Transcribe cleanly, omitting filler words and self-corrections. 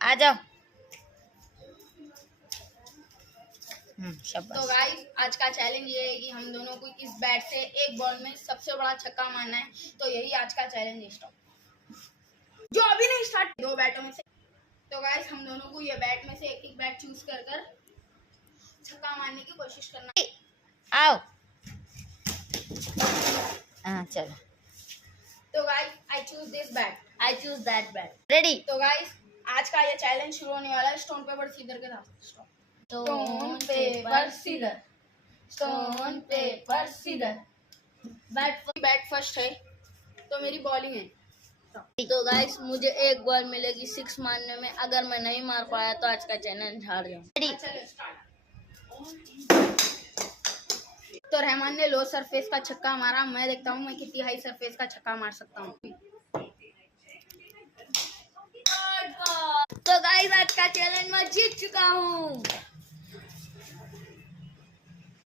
आ जाओ। तो गाइस आज का चैलेंज ये है कि हम दोनों को इस बैट से एक बॉल में सबसे बड़ा छक्का मारना है। तो यही आज का चैलेंज स्टार्ट, जो अभी नहीं स्टार्ट, 2 बैटों में से। तो गाइस हम दोनों को ये बैट में से एक बैट चूज कर कर छक्का मारने की कोशिश करना है। आओ। हाँ चलो। तो guys I choose this bat, I choose that bat. Ready. तो गाइस आज का ये चैलेंज शुरू होने वाला है स्टोन पेपर सीजर के साथ। Stone paper scissor, stone paper scissor. Bat first है तो मेरी बॉलिंग है। तो गाइस मुझे एक बॉल मिलेगी 6 मारने में। अगर मैं नहीं मार पाया तो आज का चैलेंज हार जाऊँ। चलो स्टार्ट। तो रहमान ने लो सरफेस का छक्का मारा। मैं देखता हूँ मैं कितनी हाई सरफेस का छक्का मार सकता हूँ। तो गाइस आज का चैलेंज मैं जीत चुका हूँ।